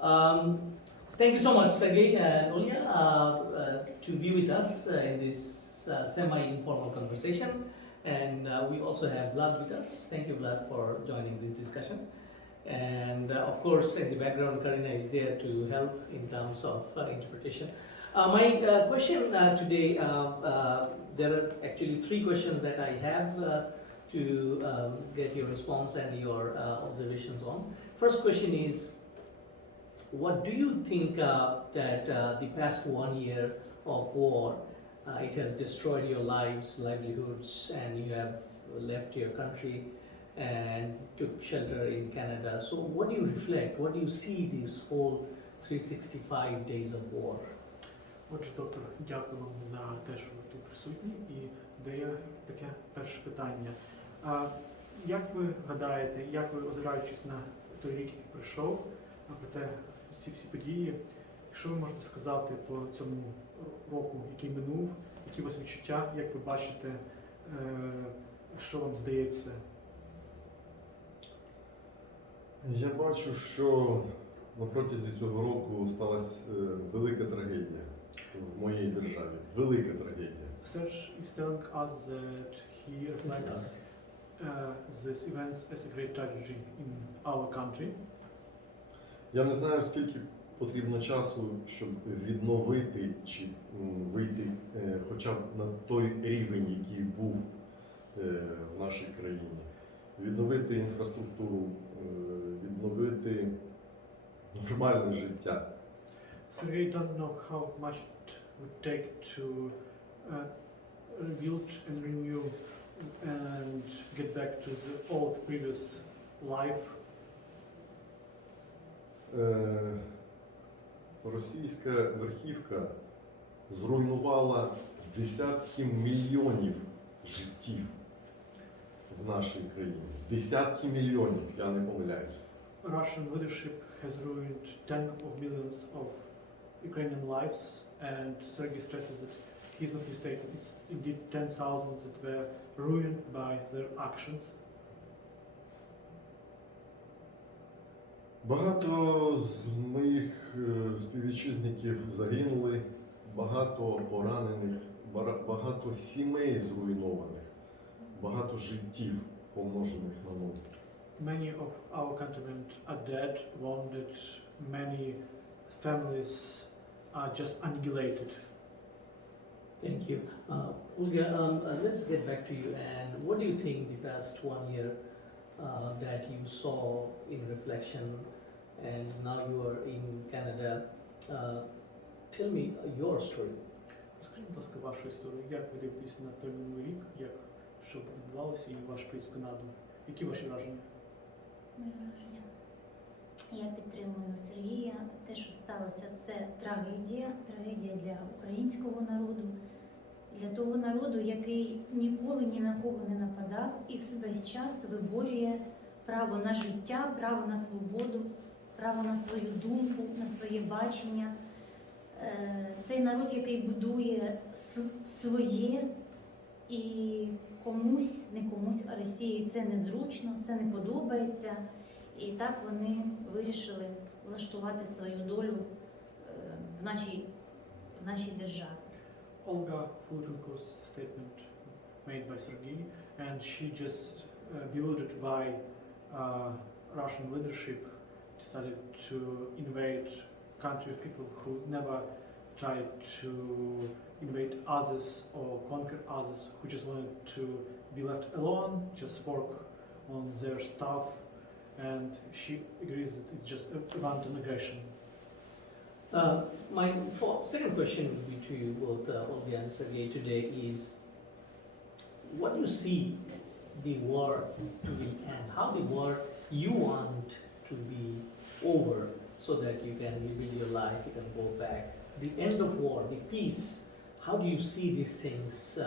Um, Thank you so much, Sergey and Olya, to be with us in this semi-informal conversation. And we also have Vlad with us. Thank you, Vlad, for joining this discussion. And of course, in the background, Karina is there to help in terms of interpretation. My question today, there are actually three questions that I have to get your response and your observations on. First question is, what do you think that the past 1 year of war, it has destroyed your lives, livelihoods, and you have left your country and took shelter in Canada. So what do you reflect? What do you see these whole 365 days of war? Отже, доктор, дякую вам за те, що ви тут присутні. І дає таке перше питання. Як ви гадаєте, як ви, озираючись на той рік, який пройшов, про те, всі події, що ви можете сказати по цьому року, який минув, які у вас відчуття, як ви бачите, що вам здається? Я бачу, що на протязі цього року сталася велика трагедія в моїй державі. Велика трагедія. Serge is telling us that he reflects these events as a great tragedy in our country. Я не знаю, скільки потрібно часу, щоб відновити чи вийти хоча б на той рівень, який був в нашій країні. Відновити інфраструктуру, відновити нормальне життя. Sergey doesn't know how much it would take to rebuild and renew and get back to the old previous life. Російська верхівка зруйнувала десятки мільйонів життів в нашій країні. Десятки мільйонів, я не помиляюсь. Russian leadership has ruined tens of millions of Ukrainian lives, and Sergei stresses that he's not mistaken. It's indeed 10,000 that were ruined by their actions. Багато з моїх співвітчизників загинули, багато поранених, багато сімей зруйнованих, багато життів помножених на нуль. Many of our countrymen are dead, wounded, many families are just annihilated. Thank you. Olga, let's get back to you. And what do you think the past 1 year that you saw in reflection, and now you are in Canada? Tell me your story. Розкажіть, будь ласка, вашу історію. Як ви дивитесь на той минулий рік, як що відбувалося і ваш приїзд в Канаду? Які ваші враження? Мої враження. Я підтримую Сергія. Те, що сталося, це трагедія. Трагедія для українського народу, для того народу, який ніколи ні на кого не нападав і весь час виборює право на життя, право на свободу, право на свою думку, на своє бачення. Цей народ, який будує своє, і комусь, не комусь, а Росії це незручно, це не подобається. І так вони вирішили влаштувати свою долю в нашій державі. Olga Fulchenko's statement made by Sergei, and she just bewildered why Russian leadership decided to invade country of people who never tried to invade others or conquer others, who just wanted to be left alone, just work on their stuff, and she agrees that it's just a wanton aggression. My second question would be to you both, Olga and Sergey, today is, what do you see the war to be end? How the war you want to be over so that you can rebuild your life, you can go back? The end of war, the peace, how do you see these things?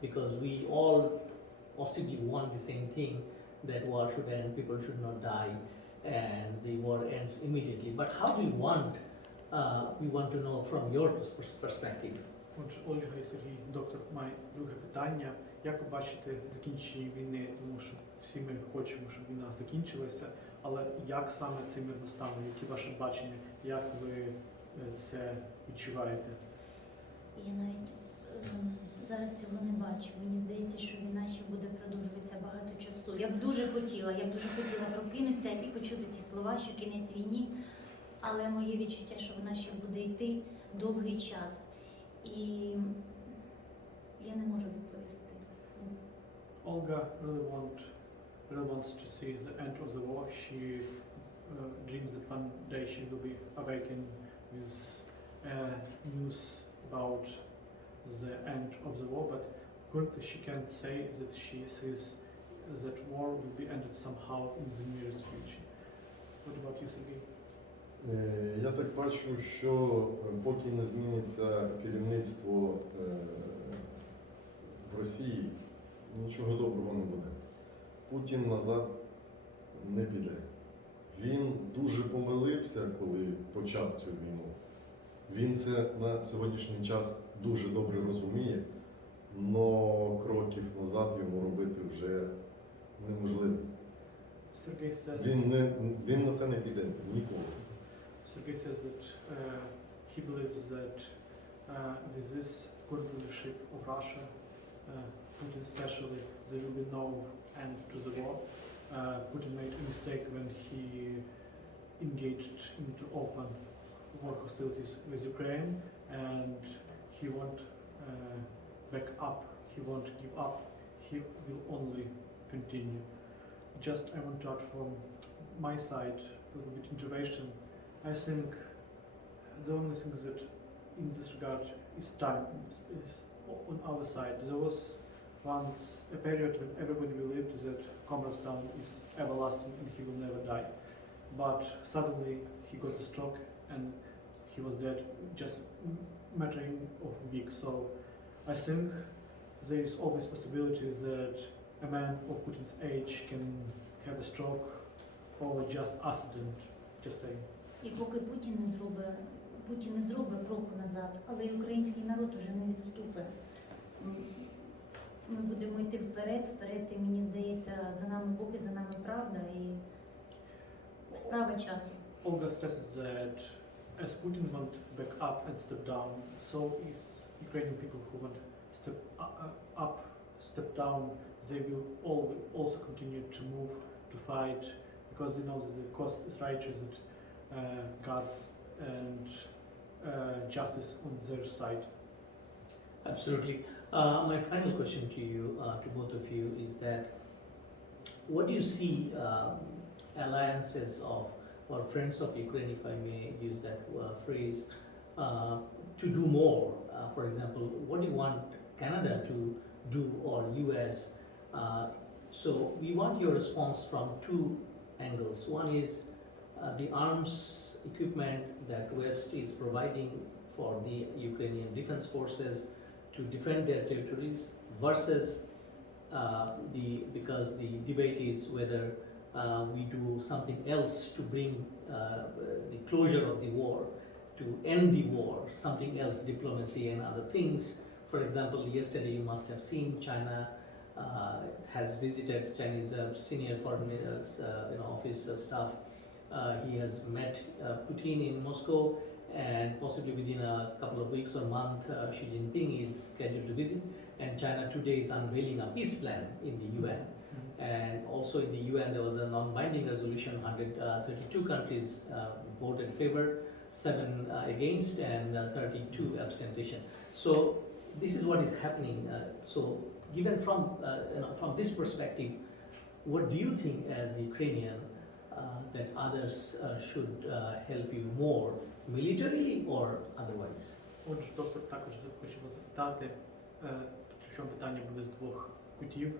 Because we all possibly want the same thing, that war should end, people should not die, and the war ends immediately. But how do you want, we want to know from your perspective. Отже, Ольга і Сергій, доктор, має друге питання. Як ви бачите закінчення війни? Тому що всі ми хочемо, щоб війна закінчилася. Але як саме цей мир настане? Які ваше бачення? Як ви це відчуваєте? Я навіть зараз цього не бачу. Мені здається, що війна ще буде продовжуватися багато часу. Я б дуже хотіла прокинутися і почути ті слова, що кінець війні, але моє відчуття, що вона ще буде йти довгий час. І я не можу відповісти. Olga really wants to see the end of the war. She dreams that one day she will be awakened with news about the end of the war, but currently she can't say that she sees that war will be ended somehow in the nearest future. What about you, Sergey? Я так бачу, що поки не зміниться керівництво в Росії, нічого доброго не буде. Путін назад не піде. Він дуже помилився, коли почав цю війну. Він це на сьогоднішній час дуже добре розуміє, але кроків назад йому робити вже неможливо. Sergey says. Він на це не піде ніколи. Sergey says that he believes that with this current leadership of Russia, Putin especially, there will be no end to the war. Putin made a mistake when he engaged into open war hostilities with Ukraine, and he won't back up, he won't give up, he will only continue. Just I want to add from my side a little bit intervention. I think the only thing that in this regard is time is on our side. There was once a period when everybody believed that Kommerstam is everlasting and he will never die. But suddenly he got a stroke and he was dead just mattering of weeks. So I think there is always possibility that a man of Putin's age can have a stroke or just accident, just saying. І поки Путін не зробить кроку назад, але й український народ уже не відступить. Ми будемо йти вперед, і мені здається, за нами Бог і за нами правда, і справа часу. Olga stresses that as Putin won't back up and step down, so is Ukrainian people who want step up, step down. They will also continue to move, to fight, because they know that the cause is righteous, that God's and justice on their side. Absolutely. My final question to you, to both of you, is that what do you see alliances of, or friends of Ukraine, if I may use that phrase, to do more? For example, what do you want Canada to do, or US? So we want your response from two angles. One is the arms equipment that West is providing for the Ukrainian defense forces to defend their territories versus because the debate is whether we do something else to bring the closure of the war, to end the war, something else, diplomacy and other things. For example, yesterday you must have seen China has visited Chinese senior foreign office staff. He has met Putin in Moscow, and possibly within a couple of weeks or month, Xi Jinping is scheduled to visit. And China today is unveiling a peace plan in the UN. And also in the UN, there was a non-binding resolution. 132 countries voted in favor, 7 against, and 32 abstention. So this is what is happening. So given from this perspective, what do you think as Ukrainian that others should help you more militarily or otherwise? Отже, доктор також хочу вас запитати, причому питання буде з двох кутів.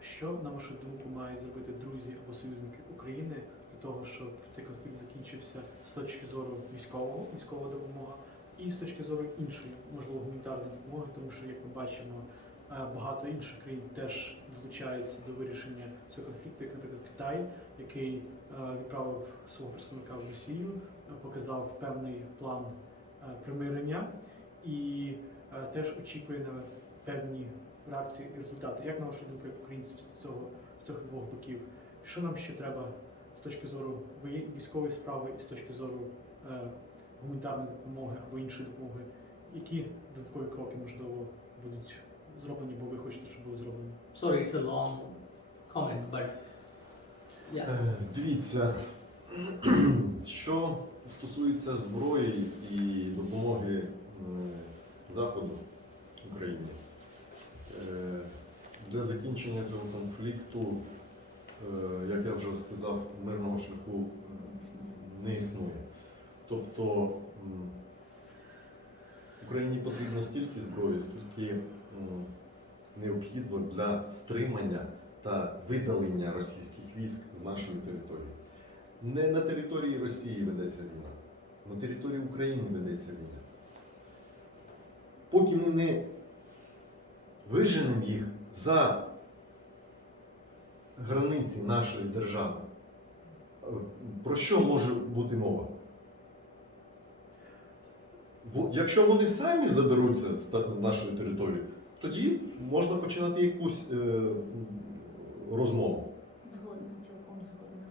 Що, на вашу думку, мають зробити друзі або союзники України для того, щоб цей конфлікт закінчився з точки зору військової допомоги і з точки зору іншої, можливо, гуманітарної допомоги, тому що, як ми бачимо, багато інших країн теж долучаються до вирішення цього конфлікту, як, наприклад, Китай, який відправив свого представника в Росію, показав певний план примирення і теж очікує на певні реакції і результати. Як, на вашу думку, як українців з цих двох боків? Що нам ще треба з точки зору військової справи і з точки зору гуманітарної допомоги або іншої допомоги, які додаткові кроки, можливо, будуть зроблені, бо ви хочете, щоб були зроблені? Sorry, it's a long comment, but yeah. Дивіться, що стосується зброї і допомоги Заходу Україні, для закінчення цього конфлікту, як я вже сказав, мирного шляху не існує. Тобто Україні потрібно стільки зброї, скільки необхідно для стримання та видалення російських військ з нашої території. Не на території Росії ведеться війна, на території України ведеться війна. Поки ми не виженемо їх за границі нашої держави, про що може бути мова? Якщо вони самі заберуться з нашої території, тоді можна починати якусь розмову. Згодна, цілком згодна.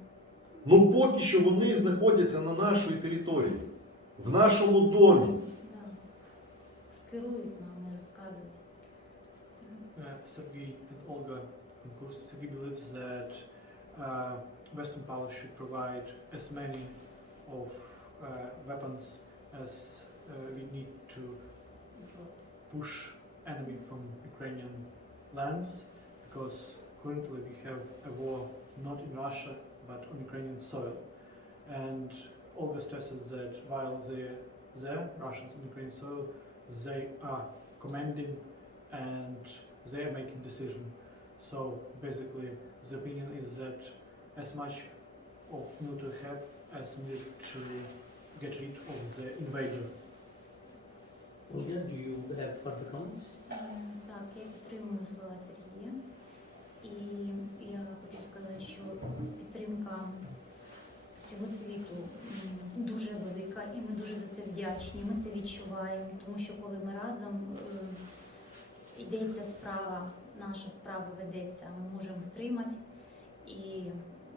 Ну поки що вони знаходяться на нашій території, в нашому домі. Да. Керують нами, розказують. Sergei and Olga concludes. Sergei believes that Western powers should provide as many of weapons as we need to push enemy from Ukrainian lands, because currently we have a war not in Russia but on Ukrainian soil. And Olga stresses that while they're there, Russians on Ukrainian soil, they are commanding and they are making decision. So basically the opinion is that as much of military help as needed to get rid of the invader. Olga, do you have further comments? Так, я підтримую слова Сергія. І я хочу сказати, що підтримка всього світу дуже велика, і ми дуже за це вдячні, ми це відчуваємо, тому що коли ми разом йдеться справа, наша справа ведеться, ми можемо втримати і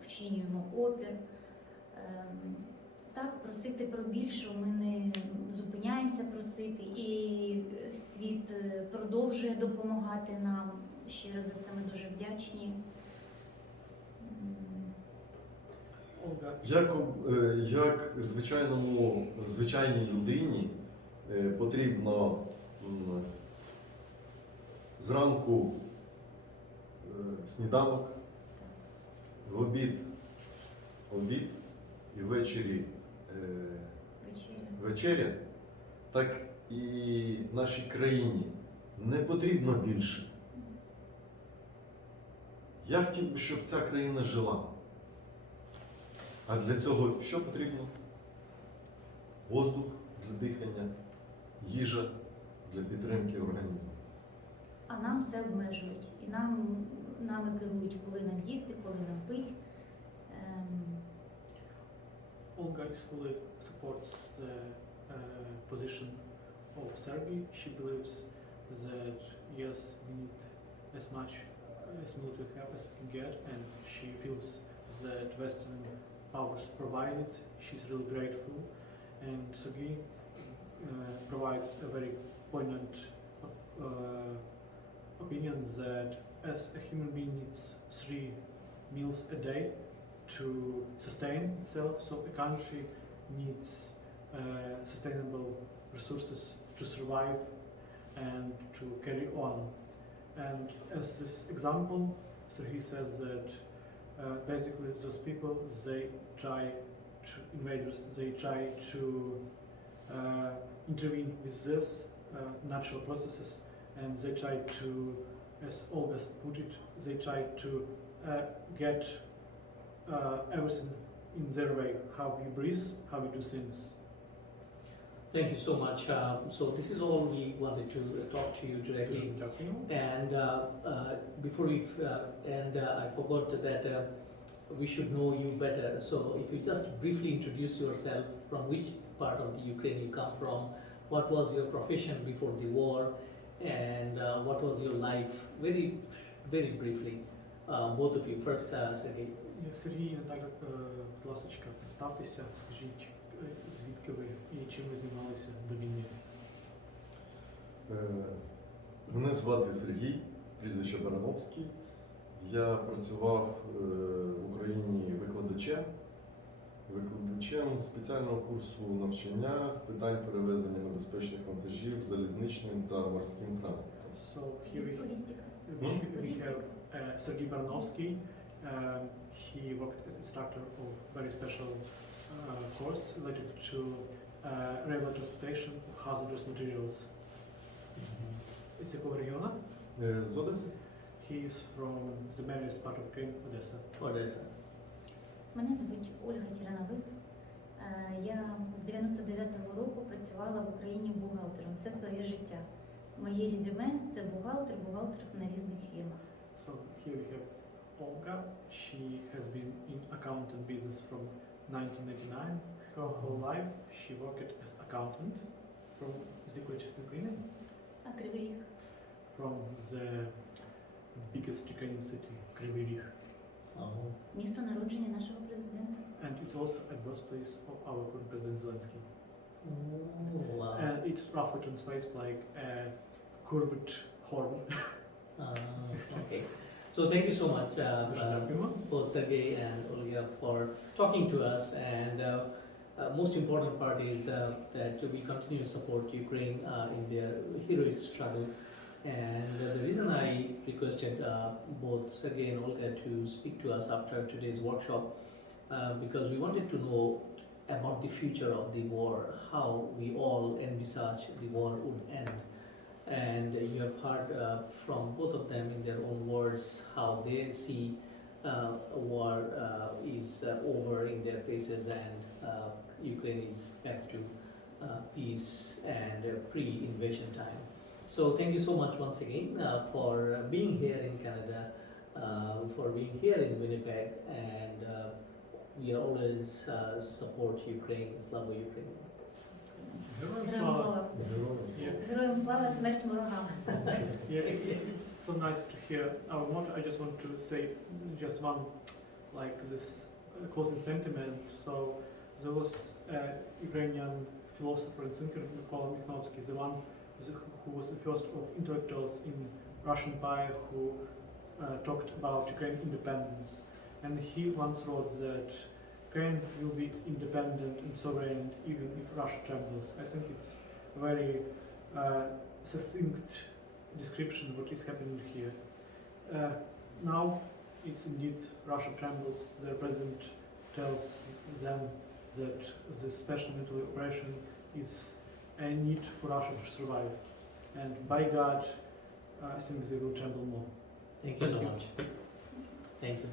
вчинюємо опір. Так, просити про більше ми не зупиняємося просити, і світ продовжує допомагати нам. Ще раз за це ми дуже вдячні. Olga. Як звичайній людині потрібно зранку сніданок, в обід і ввечері вечеря, так і нашій країні не потрібно більше. Я хотів би, щоб ця країна жила. А для цього що потрібно? Воздух для дихання, їжа для підтримки організму. А нам це обмежують. І нами керують, коли нам їсти, коли нам пити. Olga fully supports the position of Serbia. She believes that yes, we need as much as military help as we can get, and she feels that Western powers provide it. She's really grateful, and Sergei provides a very poignant opinion that as a human being needs 3 meals a day to sustain itself, so a country needs sustainable resources to survive and to carry on. And as this example, Sergei says that basically those people, they try to, invaders, they try to intervene with this natural processes, and they try to, as Olga put it, they try to get everything in their way, how we breathe, how we do things. Thank you so much. So this is all we wanted to talk to you directly. And before we end, I forgot that we should know you better. So if you just briefly introduce yourself, from which part of the Ukraine you come from, what was your profession before the war, and what was your life, very, very briefly. Both of you. First, Sergei. Сергій Наталя, будь ласка, представтеся, скажіть, звідки ви і чим ви займалися до війни? Мене звати Сергій, прізвище Барановський. Я працював в Україні викладачем спеціального курсу навчання з питань перевезення небезпечних вантажів залізничним та морським транспортом. So here Логістика. we have Sergei Barnovsky. He worked as instructor of very special course related to railway transportation of hazardous materials. З якого регіону? З Одеси? He is from the Marius part of Ukraine, Odessa. Одеса. Мене звуть Ольга Тіранових. Я з 99-го року працювала в Україні бухгалтером все своє життя. Моє резюме – це бухгалтер на різних фірмах. So here we have Olga. She has been in accountant business from 1999. Her whole life she worked as accountant from з якої частини України? А Кривий Ріг. From the biggest Ukrainian city, Кривий Ріг. Oh. Місто народження нашого президента. And it's also a birthplace of our current President Zelensky. Oh, wow. And it roughly translates like a curved horn. Okay. So thank you so much, Дуже дякуємо. both Sergey and Olga, for talking to us. And most important part is that we continue to support Ukraine in their heroic struggle. And the reason I requested both Sergey and Olga to speak to us after today's workshop, because we wanted to know about the future of the war, how we all envisage the war would end. And you have heard from both of them in their own words how they see war is over in their places, and Ukraine is back to peace and pre-invasion time. So thank you so much once again for being here in Canada, for being here in Winnipeg, and we always support Ukraine, Slava Ukraine. Героям Героям слава. слава. Yeah. Героям слава, смерть ворогам. Yeah, it's so nice to hear our motto. I just want to say just one, like this closing sentiment. So there was a Ukrainian philosopher and thinker, Mykola Mikhnovsky, the one who was the first of intellectuals in Russian Empire who talked about Ukraine independence. And he once wrote that Ukraine will be independent and sovereign even if Russia trembles. I think it's a very succinct description of what is happening here. Now it's indeed Russia trembles. Their president tells them that the special military operation is a need for Russia to survive. And by God, I think they will tremble more. Thank you so much. Thank you.